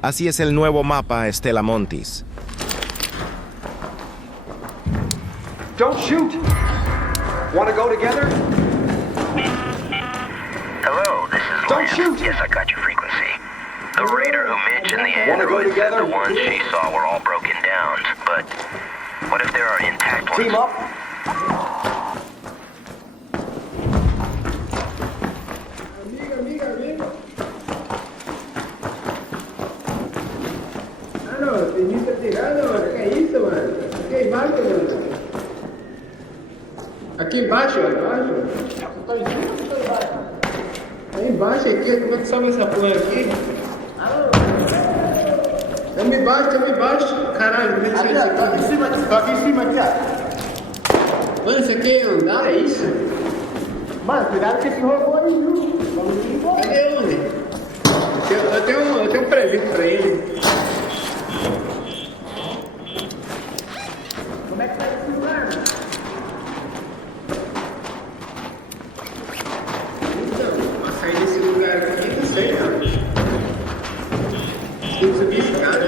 Así es el nuevo mapa Stella Montis. Don't shoot! Want to go together? Hello, this is Don't Lance. shoot! Yes, I got your frequency. The raider who mentioned the Wanna go androids said together? the ones she saw were all broken down. But what if there are intact ones? Team up! Mano, tem gente atirando, mano. Que é isso, mano? Aqui embaixo, mano. Aqui embaixo, mano. Tô em cima ou tô embaixo? Tá embaixo aqui, como é que sobe essa porra aqui? Tamo embaixo. Caralho, como é que sobe isso aqui? Tô aqui em cima, aqui, ó. Mano, isso aqui é andar, é isso? Mano, cuidado com esse robô aí, viu? Vamos embora. Cadê ele? Eu tenho um presente pra ele. Como é que tá esse lugar, mano? Então, pra sair desse lugar aqui, não sei, não. Tem que subir escada.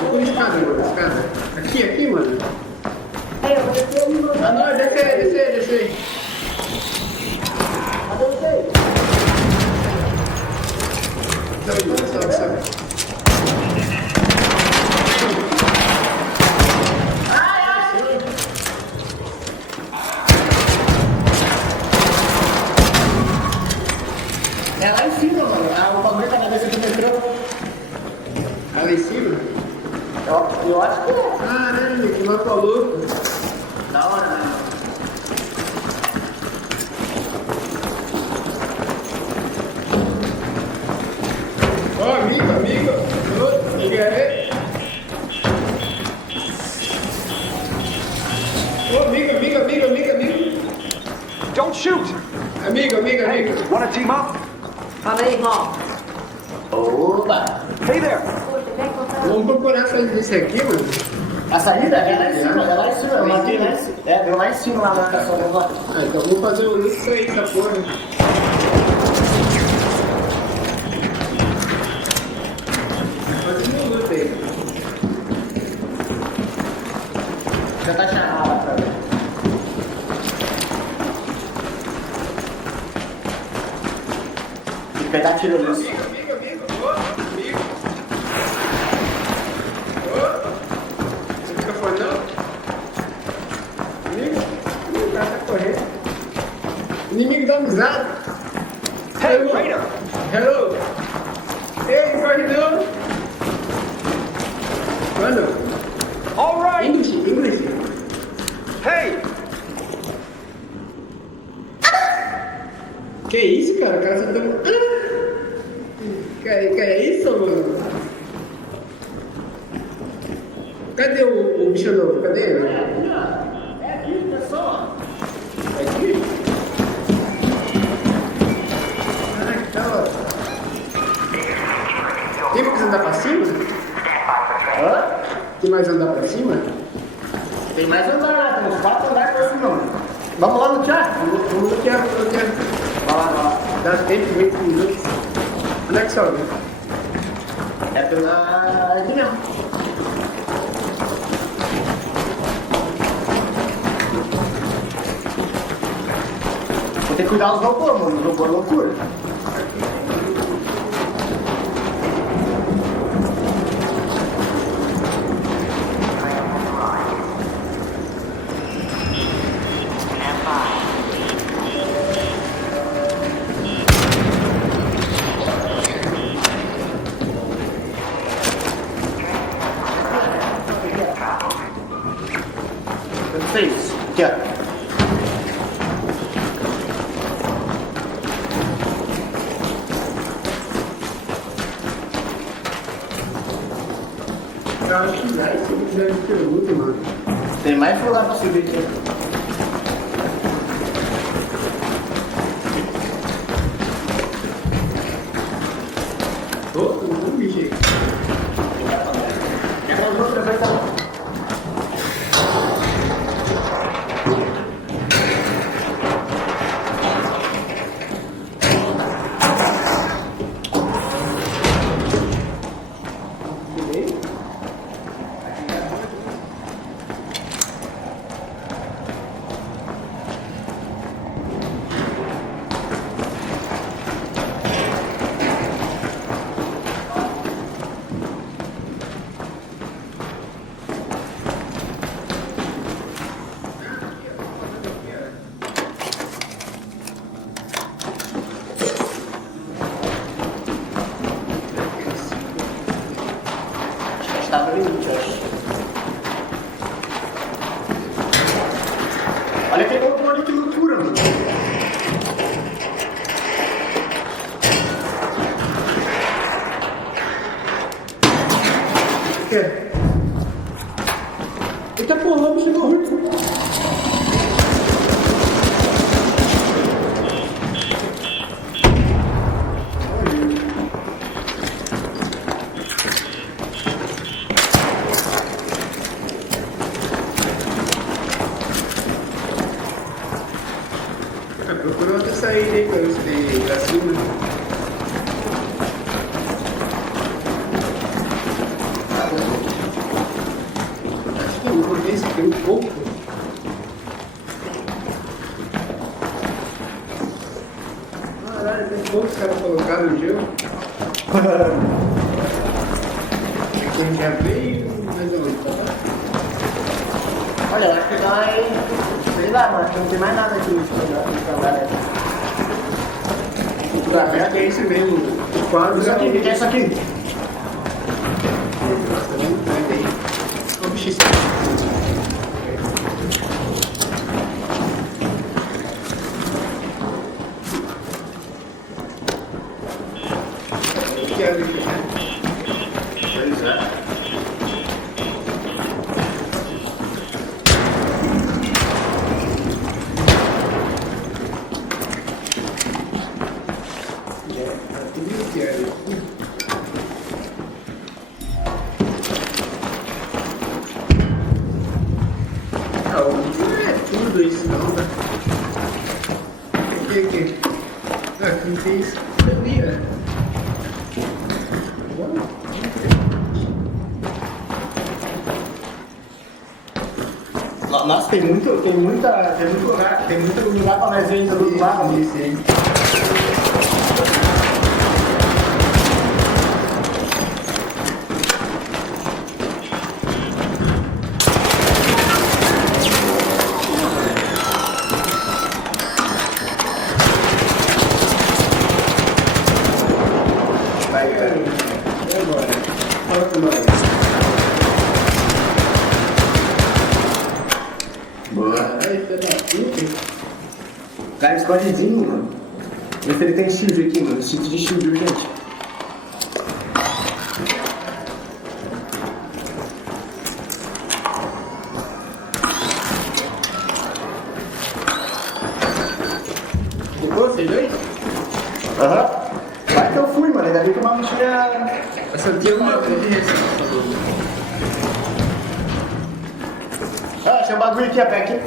Vou por escada, mano, escada. Aqui, mano. Ah, não, desce aí. Sobe. É lá em cima, mano. O bagulho tá na cabeça do metrô. Ali em cima? Eu acho que é. Caralho, que mapa louco. Da hora, né? Ó, amigo. Ô, liga aí. Ô, amigo. Don't shoot! Amigo. Hey, want to team up? Fala aí, irmão. Opa! Hey there! Vamos procurar fazer isso aqui, mano. A saída é lá em cima, Eu matei lá em cima. É, deu lá em cima, lá na marcação do lá. Ah, então vamos fazer um isso aí, essa porra. Faz um luta aí. Já tá chamado lá pra ver. Tem que pegar tiro nisso. Amigo. Você fica falando? Amigo? O cara tá correndo. Inimigo dá amizade. Hey, Raider! Hello. Ei, corre não. Mano, All right! English. Hey! Que isso, cara? O cara só tá... Que é isso, mano? Cadê o bicho novo? Cadê ele? É aqui, pessoal. É aqui? Ah, que da hora. Tem mais andar pra cima? Hã? Tem mais andar pra cima? Tem mais andar lá, tem uns 4 andares pra cima, mano. Vamos lá no chat? Vamos lutear. Vai lá. Dá tempo, 20 minutos. Onde é que sobe? É pela... aqui mesmo. Vou ter que cuidar dos robôs, mano. Os robôs é loucura. Eu sei isso. Aqui, ó. Eu acho que vai, se não quiser de pergunta, mano. Tem mais lugar pra subir aqui. Ô, não bicho aí. Quebra os outros, vai estar. tava limite, eu acho. Olha aquele outro ali, que loucura, mano. O quê? Eita porra, vamos chegar muito. Procura outra saída aí pra você ir pra cima. Acho que eu vou ver se tem um pouco. Caralho, tem pouco que os caras colocaram no jogo. Quem já veio, mas não, tá? Olha, eu acho que vai... Sei lá, mano, acho que não tem mais nada aqui no celular. Tá, acho que é isso mesmo. O quadro Isso aqui, o que é isso aqui? Nossa, não vai bem. Olha o bicho. Que é aqui, né? Pois é. Tudo que é aqui. Não é tudo isso não, tá? O que aqui? Aqui tem isso ali, ó. Nossa, tem muito lugar pra nós ver ainda do outro lado. Isso aí. Vai, cara. E agora? Fala com nós. Boa. Ai, filho da puta. Cara, escondidinho, mano. Vê se ele tem shield aqui, mano. Shield de shield urgente. Ficou, vocês dois? Aham. Vai que eu fui, mano. Ainda bem que o maluco tinha... Eu só tinha uma coisa de ressalva. Ah, tem um bagulho aqui, a pé aqui.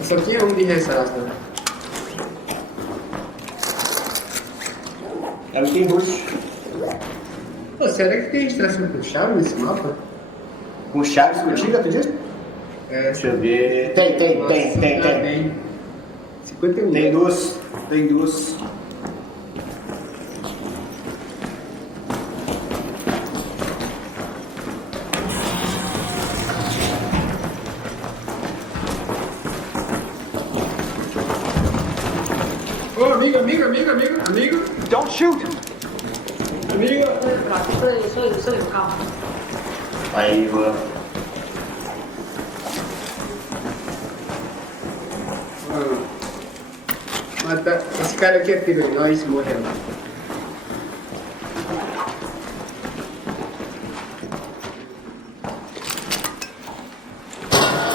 Eu só tinha um de ressalva. É um item roxo. Pô, será que tem extração com chave nesse mapa? Com chave escondida, tu disse? É, Deixa eu ver. Tem. Nossa, tem. 51. Tem duas. Tem duas. Ô, amigo. Don't shoot! Amigo. Isso aí, calma. Aí, boa. Mata. Esse cara aqui é filho de nós, morreu.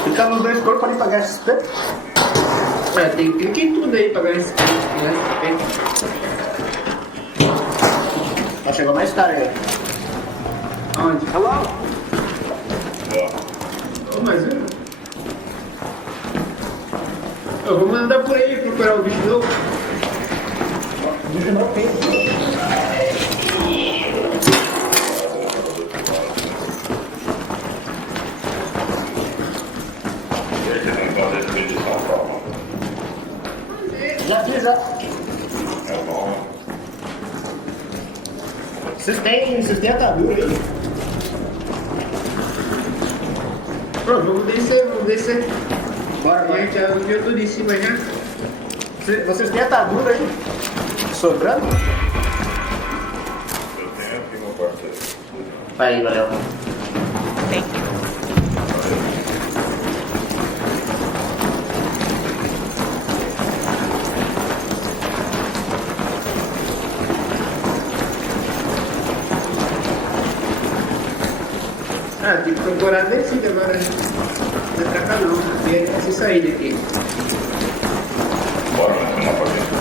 Fica nos dois corpos ali pra ganhar XP. É, tem clique em tudo aí pra ganhar esse né? Ó, chegou mais tarde aí. Onde? Hello? Ô, mais um? Eu vou mandar por aí procurar o bicho novo. Bicho não tem. Já fiz, já. Vocês têm atadura aí? Pronto, vamos descer. Bora, A vai. gente já viu tudo em cima já. Vocês têm atadura aí? Sobrando? Eu tenho aqui uma parte. Aí, valeu. Thank you. Ah, tipo, temporada decide agora, né? Não é pra cá não, porque é se sair daqui. Bora, vamos lá pra dentro.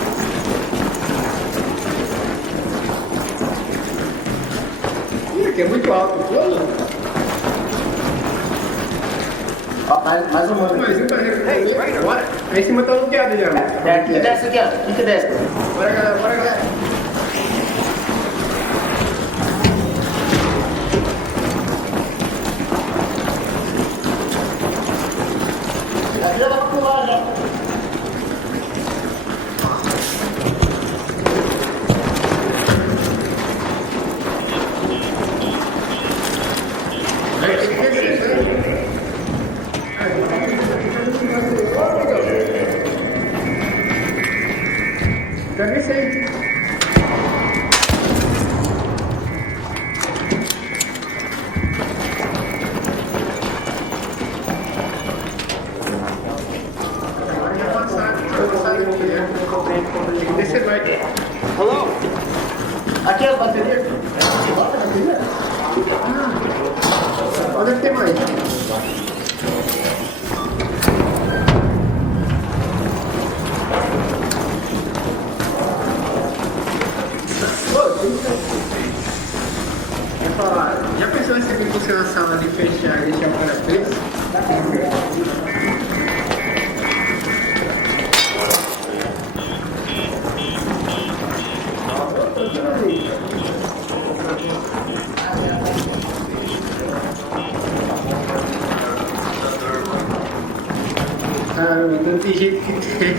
Ih, aqui é muito alto, pula. Ó, mais um mano. Mais um pra recolher. Bora. Aí em cima tá bloqueado já, mano. É, aqui desce aqui, ó. Aqui desce. Bora, galera, bora, galera. Aqui já dá pra pular já. Deve ser. Descer vai. Hello? Aqui é a bateria. Bota a bateria? Onde deve ter mais? Já pensou se aqui fosse uma sala de fechar e deixar o cara preso? Caramba, não tem jeito que tem.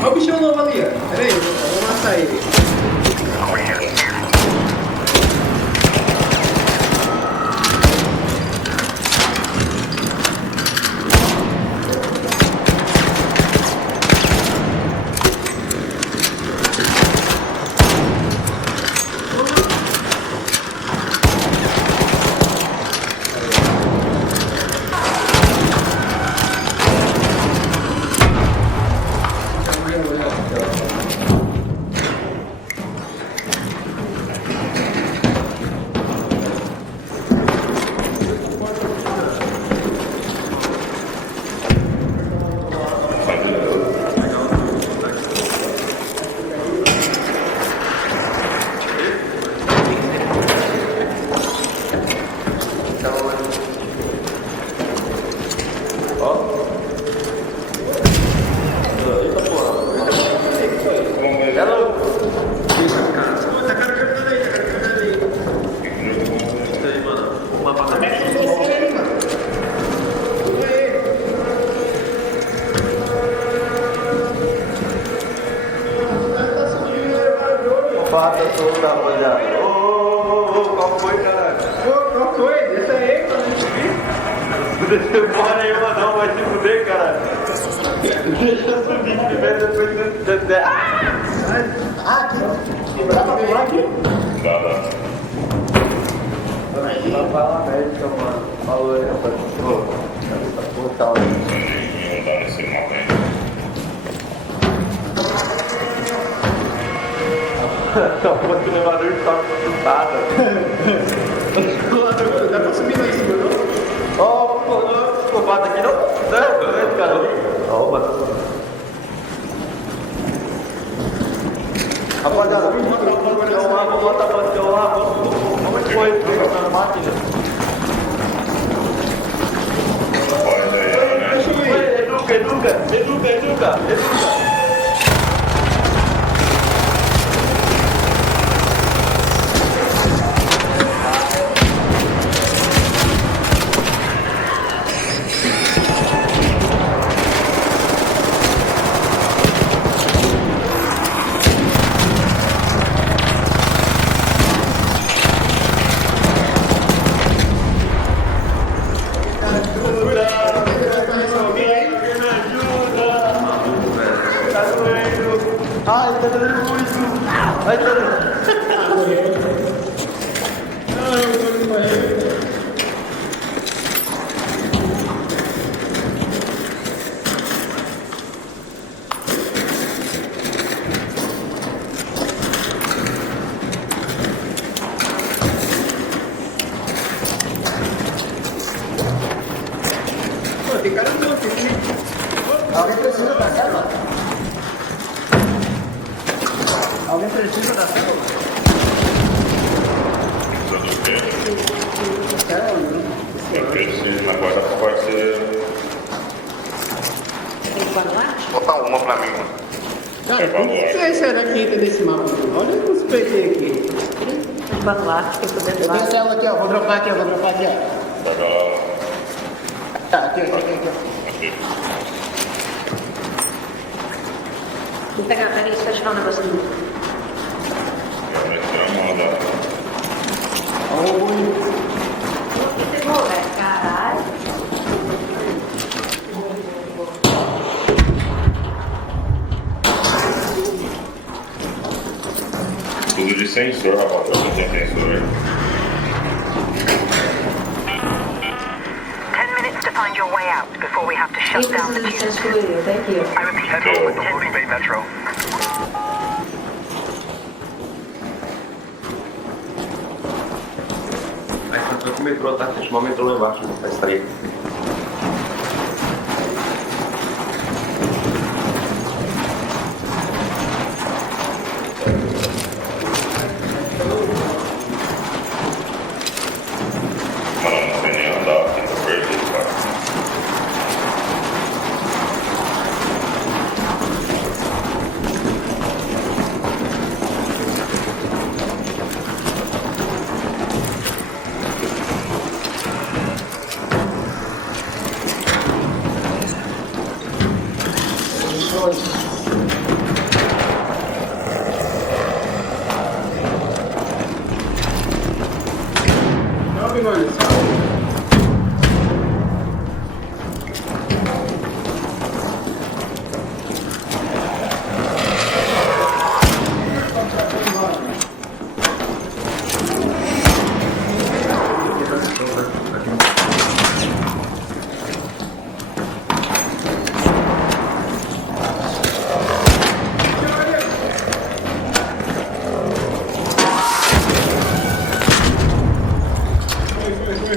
Olha o bichão novo ali, ó. Pera aí, vou amassar ele. Fata solta, rapaziada. Qual foi, caralho? Qual foi? Desce aí, mano. Desceu fora aí, mano. Não, vai se fuder, caralho. Deixa eu subir primeiro, depois descer. Ah, aqui. Dá pra pular aqui? Dá. Não fala médica, mano. Falou aí, rapaziada. Pô, essa porra tá aí. Não dá nesse momento. Essa porra que levaram e tá assustada. Dá pra subir lá em cima, não? Ó, psicopata aqui não? Não, cara. Ó, mano. Rapaziada, vamos botar o pancião lá, vamos botar o pancião lá. Vamos correr na máquina. Pode aí, né? Educa. Alguém precisa da célula? Alguém precisa da célula? Precisa do quê? Célula? Eu preciso, agora pode ser. Tem que guardar? Botar uma pra mim. Cara, como que você será que entra nesse mapa? Olha os PT aqui. Baluarte, tem que ver Eu tenho lá. célula aqui, ó. Vou dropar aqui, ó. Pega lá. Tá, aqui. Aqui. Vou pegar, pega isso, vai tirar um negocinho. Vai tirar uma lá. O que pegou, velho? Caralho. Tudo de sensor, rapaz. Não tem sensor. 10 minutes to find your way out before we have to shut Quem down the precisa de tube. sensoria? Até aqui, ó. I repeat, Head over to Blue Bay Metro. Aí só que o metrô tá, deixa o metrô lá embaixo, tá estreito. Mano, não sei nem andar aqui, tô perdido, cara. Salve, mano. Salve.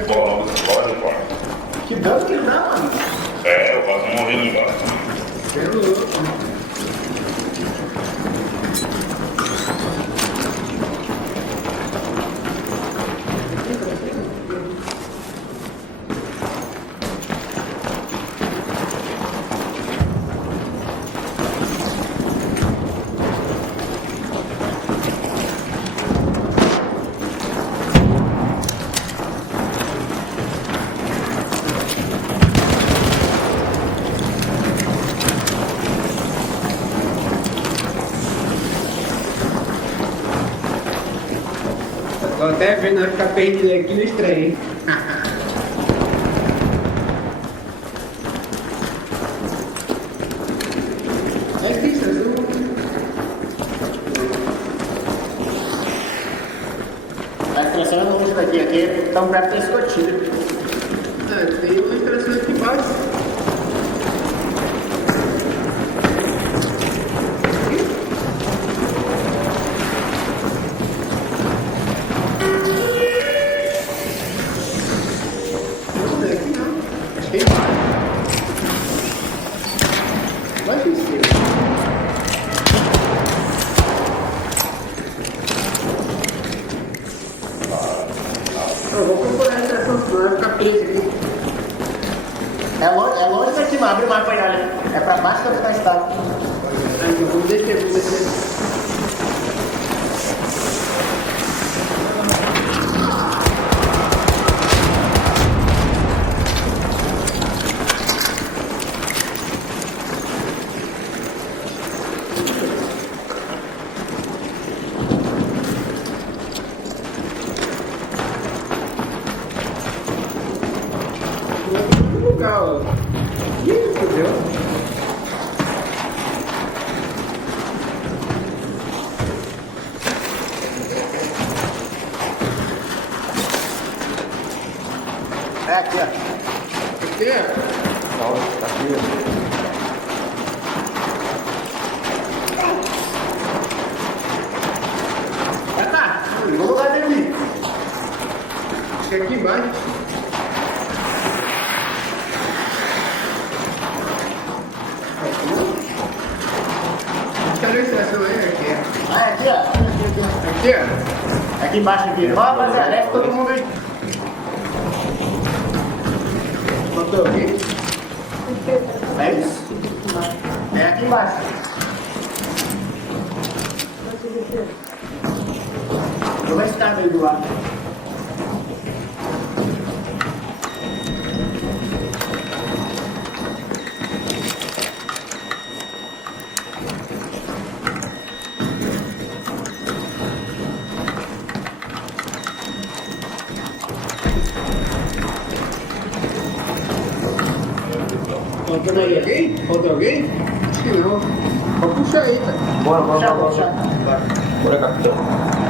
Pode, pode. Que dano que dá, mano. É, eu quase morri no lugar. Pelo louco. Tô até vendo ela ficar perdida aqui no estranho. É isso, azul. Tá crescendo longe daqui, aqui tão perto da escotilha. Tem uma ilustração aqui embaixo. Não, é aqui não. Acho que é embaixo. Vai em cima. Eu vou procurar a ilustração, senão vai ficar preso aqui. É longe daqui, mas abre o mapa aí, olha. É pra baixo da tempestade. Então, vamos descer. Outro lugar, ó. Ih, fudeu. É aqui, ó. Aqui, ó. Tá, no lugar daqui. Acho que é aqui embaixo. Aqui embaixo, aqui. Vamos, rapaziada, desce todo mundo aí. Botou aqui? É isso? É aqui embaixo. Eu vou estar meio do lado. Faltando aí alguém? Falta alguém? Acho que não. Vou puxar aí, tá? Bora, Puxar. Bora, capitão.